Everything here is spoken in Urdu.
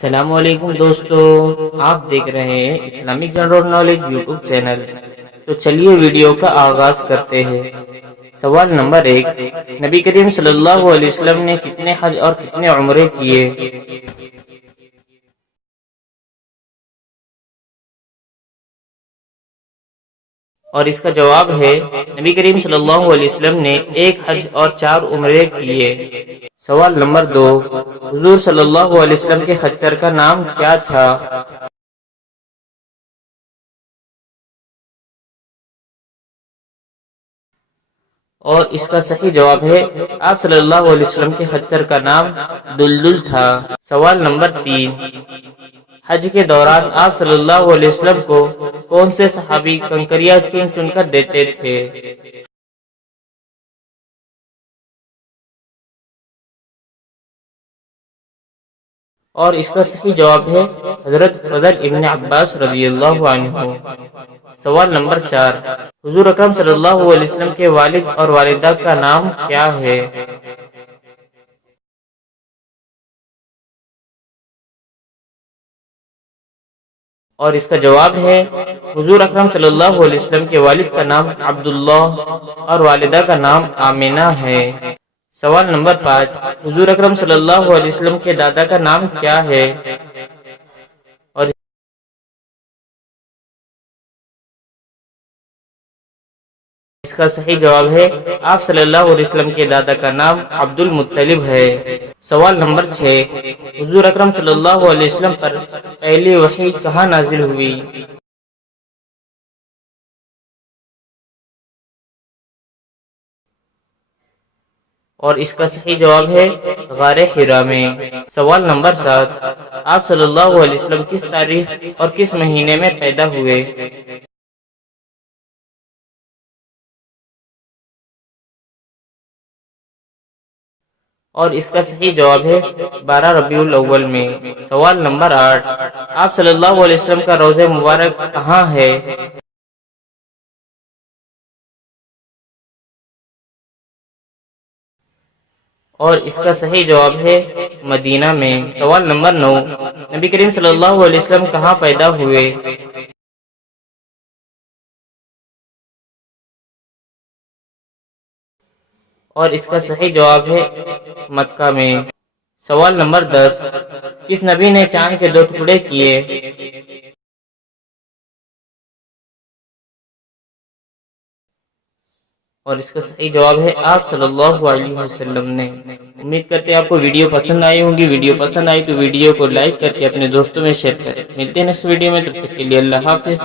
السلام علیکم دوستو، آپ دیکھ رہے ہیں Islamic general knowledge YouTube channel. تو چلیے ویڈیو کا آغاز کرتے ہیں۔ سوال نمبر 1، نبی کریم صلی اللہ علیہ وسلم نے کتنے حج اور کتنے عمرے کیے؟ اور اس کا جواب ہے نبی کریم صلی اللہ علیہ وسلم نے 1 حج اور 4 عمرے کیے۔ سوال نمبر 2، حضور صلی اللہ علیہ وسلم کے خچر کا نام کیا تھا؟ اور اس کا صحیح جواب ہے آپ صلی اللہ علیہ وسلم کے خچر کا نام دلدل تھا۔ سوال نمبر 3، حج کے دوران آپ صلی اللہ علیہ وسلم کو کون سے صحابی کنکریاں چن چن کر دیتے تھے؟ اور اس کا صحیح جواب ہے حضرت فضل ابن عباس رضی اللہ عنہ۔ سوال نمبر 4، حضور اکرم صلی اللہ علیہ وسلم کے والد اور والدہ کا نام کیا ہے؟ اور اس کا جواب ہے حضور اکرم صلی اللہ علیہ وسلم کے والد کا نام عبداللہ اور والدہ کا نام آمنہ ہے۔ سوال نمبر 5، حضور اکرم صلی اللہ علیہ وسلم کے دادا کا نام کیا ہے؟ اور اس کا صحیح جواب ہے آپ صلی اللہ علیہ وسلم کے دادا کا نام عبد المطلب ہے۔ سوال نمبر 6، حضور اکرم صلی اللہ علیہ وسلم پر پہلی وحی کہاں نازل ہوئی؟ اور اس کا صحیح جواب ہے غار حرا میں۔ سوال نمبر 7، آپ صلی اللہ علیہ وسلم کس تاریخ اور کس مہینے میں پیدا ہوئے؟ اور اس کا صحیح جواب ہے 12 ربیع الاول میں۔ سوال نمبر 8، آپ صلی اللہ علیہ وسلم کا روضہ مبارک کہاں ہے؟ اور اس کا صحیح جواب ہے مدینہ میں۔ سوال نمبر 9، نبی کریم صلی اللہ علیہ وسلم کہاں پیدا ہوئے؟ اور اس کا صحیح جواب ہے مکہ میں۔ سوال نمبر 10، کس نبی نے چاند کے 2 ٹکڑے کیے؟ اور اس کا صحیح جواب ہے آپ صلی اللہ علیہ وسلم نے۔ امید کرتے ہیں آپ کو ویڈیو پسند آئی ہوگی۔ ویڈیو پسند آئی تو ویڈیو کو لائک کر کے اپنے دوستوں میں شیئر کریں۔ ملتے ہیں نیکسٹ ویڈیو میں، تب تک کے لیے اللہ حافظ۔